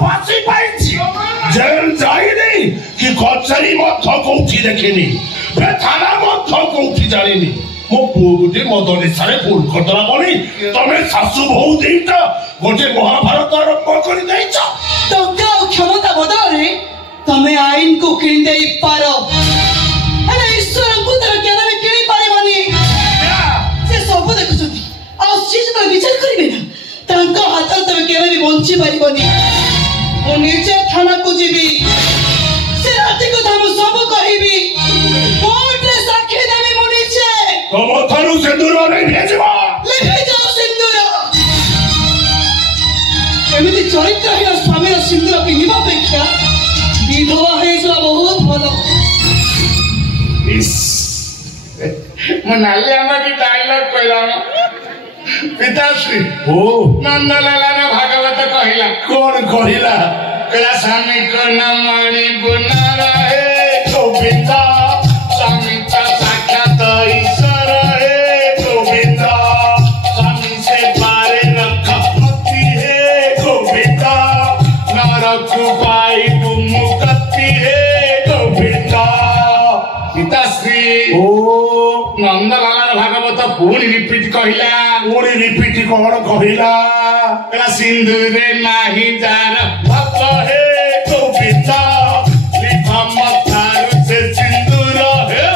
फांसी पाई जेल जाइनी कि कचेरी कौटी देखनी थाना कौटी जानी मो पुओ गोटे मद निशा भूल करदेला बोली तमें शाशु बहु दीटा गोटे महाभारत आरंभ कर टंका और क्षमता बदल तमें आईन को किणी पार ईश्वर को तर केवे किणी पारिबनी से सब देखुछथि आ सीज विचार करिवे ना तांका हाथ तमें केवे भी बंची पारिबनी मो निजे थाना को जीवी से राति को हम सब कहिबी कोर्ट रे साक्षी देबी मो निजे तुम थारु सिंदूर नहीं भेजबा ले जाओ सिंदूर एमिति चरित्रहीन स्वामी सिंदूर पिंधिबा अपेक्षा विधवा है बहुत भलो नाली आमा की डायलॉग कहला पिताश्री ओ नंदलाला ने भागवत कहिला कौन कहिला कहला स्वामी को नमणि बुना रहे गोविंदा स्वामी का साक्षात ईश्वर है गोविंदा स्वामी से पारे रखपति है गोविंदा नरक पाई मुक्ति है गोविंदा पिताश्री ओ नंदलाला भागवत पुणी रिपीट कहिला पुणी रिपीट कौन कहिला कहला सिंधुरे नाही जार भक्त हे गोविंदा लिखा मथार से सिंदूर है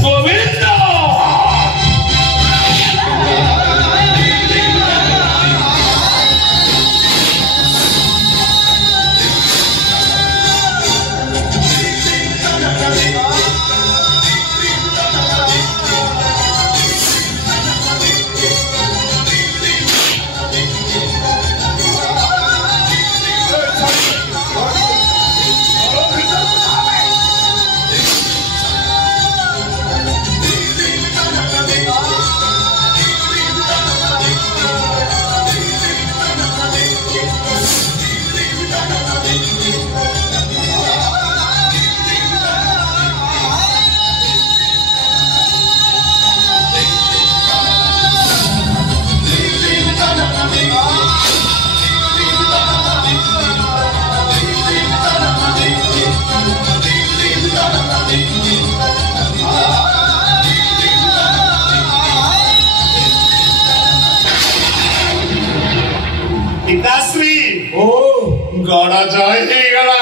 गोविंदा पिताश्री ओ गड़ा जय हे गला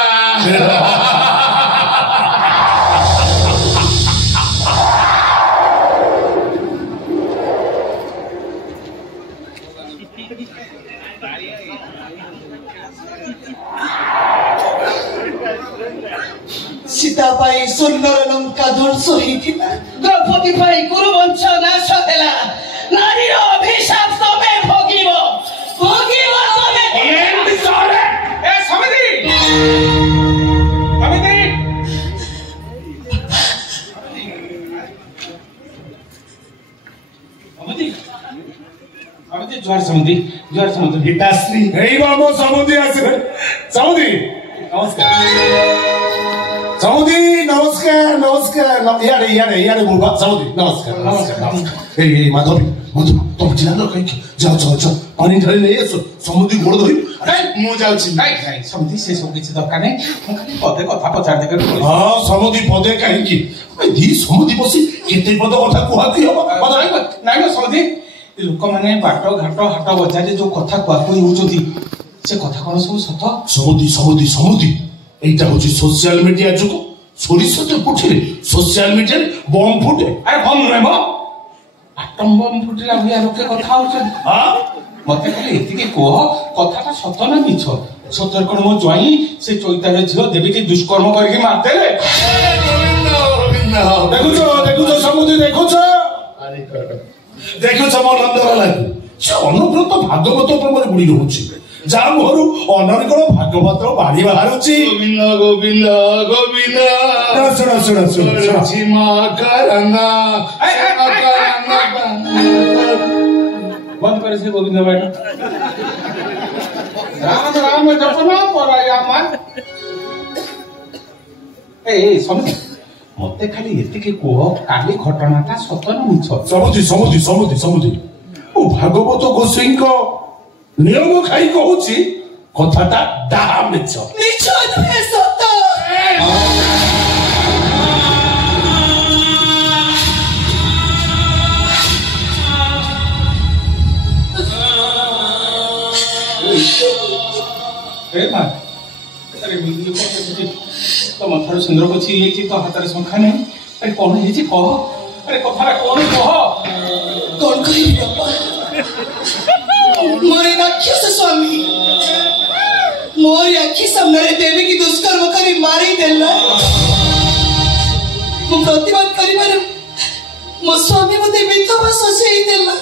सीता पाई सुंदर लंका ध्वंस होइतिला द्रौपदी पाई कुरुवंश नाश हेला नारी अभिशाप तमे भोगिबो तमे ए समिति ज्वार समुद्री पिताश्री हे बाबू समुद्री आसे समुद्री नमस्कार समुद्री नमस्कार यारे बुबा समुद्री नमस्कार ए माधवी तुम चिल्ला कहीं जाओ पानी ढाली ले आसो समुद्री गोड़ धोई मु जाउछि नहीं समुद्री से सब किछि दरकार नहीं पदे कथा पचार दे कर हां समुद्री पदे काहे की दी समुद्री बसी केते पद कथा कुहा की हो नहीं समुद्री लोक माने बाट घाट हाट बजार जो कथा कुहा कोई होचोती से कथा कोन सब सत समुद्री एटा होची सोशल मीडिया जुग सोरिसते पुठिले सोशल मीडिया बम फुटे अरे बम रे बम आटम बम फुटिला भैया लोके कथा होचन हां मते खाली एतिके कोह कथाटा सत ना मिछ सतर कोन मो ज्वाई से चैतार झियो देवी के दुष्कर्म करके मार देले देखो समुद्री देखो मोर नंदलाला से अनुव्रत भागवत प्रमाण बुड़ी रहुछि जा मोहरु अनर्गल भागवत बाड़ी बाहरुछि गोविंद सुन सीमा करना बंद करे से गोविंद भाई राम जपना पराया मान ए समझ मते खाली एतिके कोह काली घटनाटा सत न मिछ समुद्री ओ भागवत गोसाई को नियम खाई कहूची कथाटा डाहा मिछ मिछ नुहे सत माँ अरे तुम थार सुंदर पछी तो हाथ में शंखा नहीं अरे कौन है कह अरे कथा कौन कह कौन कही मोर राक्षस स्वामी मोर आखि सामने देवी की दुष्कर्म करी मारी देला मु प्रतिवाद करिबार मो स्वामी मते विधवा ससई देला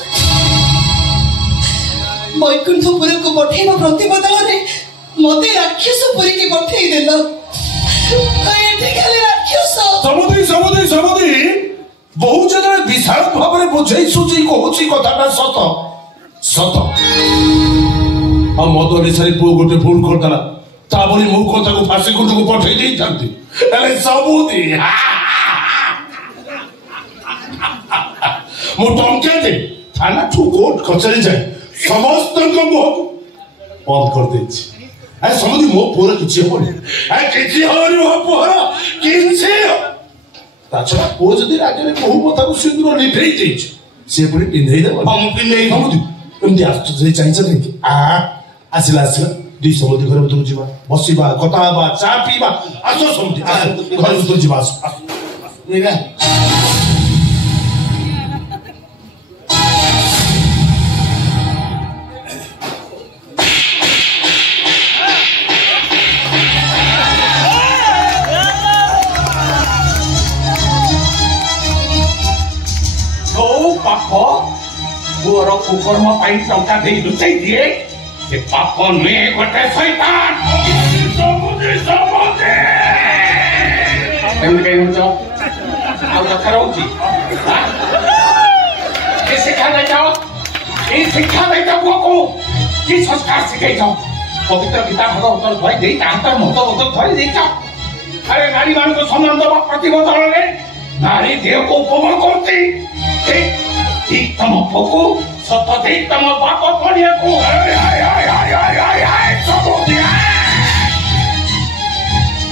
वैकुंठपुर को पठेबा प्रतिबदल रे मते राक्षसपुरी की पठेई देला एठी खाली राक्षस समुद्री बहु जगह विशाल भाव में बुझे सुझी कहूँ कथा सत सत आ मद निशारी पुओ गोटे भूल करदेला तापरी मु कथा को फांसी कुंड को पठे दी थांती समुद्री मु टंके दे थाना ठू कोर्ट कचेरी जाए समस्त मुह बंद कर देछि समुद्री मो पुअर किछि होनी किछि होनी मो पुअर किछि ताछड़ा पुओ जदि रागरे बहु कथा को सिंदूर लिभेई देछि से पुनी पिंधेई दे हम पिंधेई समुद्री एमती आस्तु जे चाहिन्छ कि आसिला दुई समुद्री घर भीतर जीवा बसिबा कथा बा चा पीबा आसो समुद्री घर भीतर जीवा मीरा पुअर कुकर्म टंका दे लुचाई दिए से पाप नुहे गोटे शैतान कथा रोची शिक्षा दे जाओ शिक्षा दे जाओ पुओ को कि संस्कार शिखाई जाओ पवित्र गीता भागवत धरी दे मत धरी दे जाओ अरे नारी मान को सम्मान दबा प्रतिबदल नारी देह को उपभोग करती ठीक तम पको सत ठीक तम बाप पड़िया को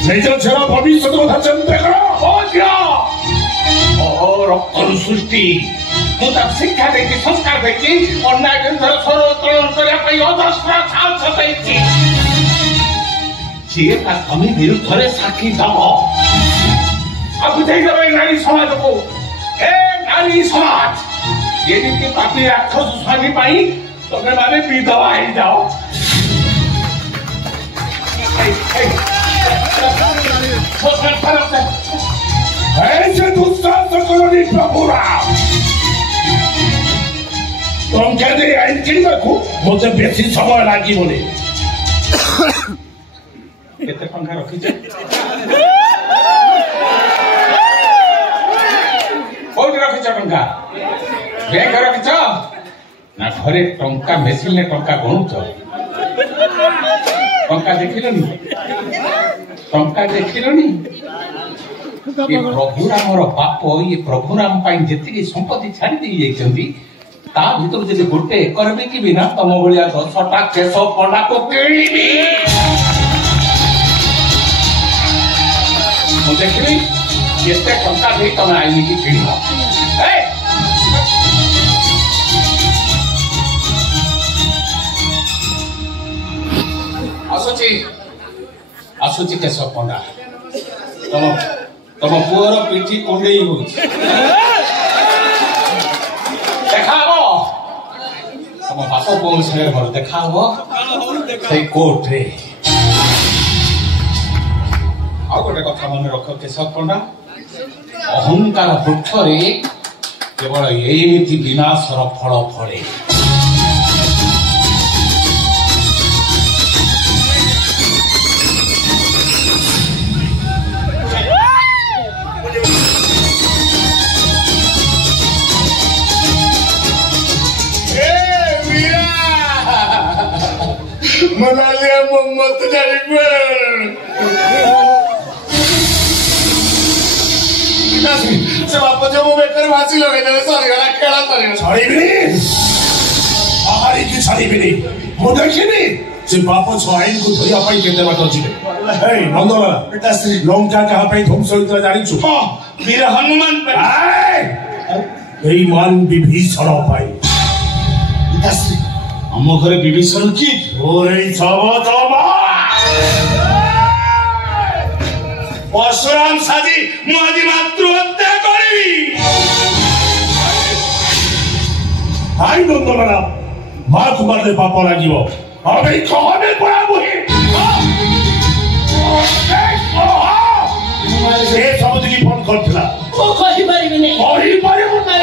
निज छेड़ा भविष्य कथा चिंता करो रक्त सृष्टि मुझे शिक्षा देती संस्कार देती अन्याय विरुद्ध स्वर उत्तोलन करने अजस्र साहस देती जी का स्वामी विरुद्ध साक्षी दब अब देखिए नारी समाज को नारी समाज ये रीति पापी राक्षस स्वामी पाई तुम माने विधवा ही जाओ ऐसे दुस्साहस करोनी प्रभु राम तुम कहते आइन किन को मुझे बेसी समय लागी बोले केते पंखा रखी छ कोठी रखी छ पंखा बैंक रखी ना घरे टंका मेसिन ने टंका गणुच टंका देखिलनी ये प्रभु रामर बाप ये प्रभु राम जी संपत्ति छाड़ी दे जाइछंती ता भीतर जदि गोटे एकर भी कि बिना तम भलिया 10टा केश पंडा को केळीबी मु देखिली केते टंका दे तमे आइनी की किणिबा आसुची केश पंडा तम पुअर पिठी कुंडई हो देखा तम बाप बोल से घर देखा से कोर्ट रे आ गोटे कथा मन रख केशव पंडा अहंकार वृक्ष रे केवल एमिति विनाशर फल फले मनालिया मोहम्मद से बाप जो बेकर भासी लगे देवे सरी गला खेला सरी छड़ीबी आहार ମାରିକି ଛାଡ଼ିବିନି ମୁଁ ଦେଖିନି ସେ ବାପ ଛୁଆ ଆଇନକୁ ଧରିବା ପାଇଁ କେତେ ବାଟ ଯିବେ ନନ୍ଦଲାଲା ଲଙ୍କା କାହା ପାଇଁ ଧ୍ୱଂସ ହୋଇଥିଲା ଜାଣିଛୁ ବୀର ହନୁମାନ ଏଇ ମାନ ବିଭୀଷଣ ପାଇଁ ଆମ ଘରେ ବିଭୀଷଣ କି ପରଶୁରାମ ସାଜି ମୁଁ ଆଜି ମାତୃହତ୍ୟା କରିବି ଆଇ ନନ୍ଦଲାଲା ମାକୁ ମାରିଲେ ପାପ ଲାଗିବ ଆମେ କହେ ପଳାବୁ ସେ ସବୁଦିକି ଫୋନ କରିଥିଲା ମୁଁ କହିପାରିବିନି କହିପାରିବୁ ନା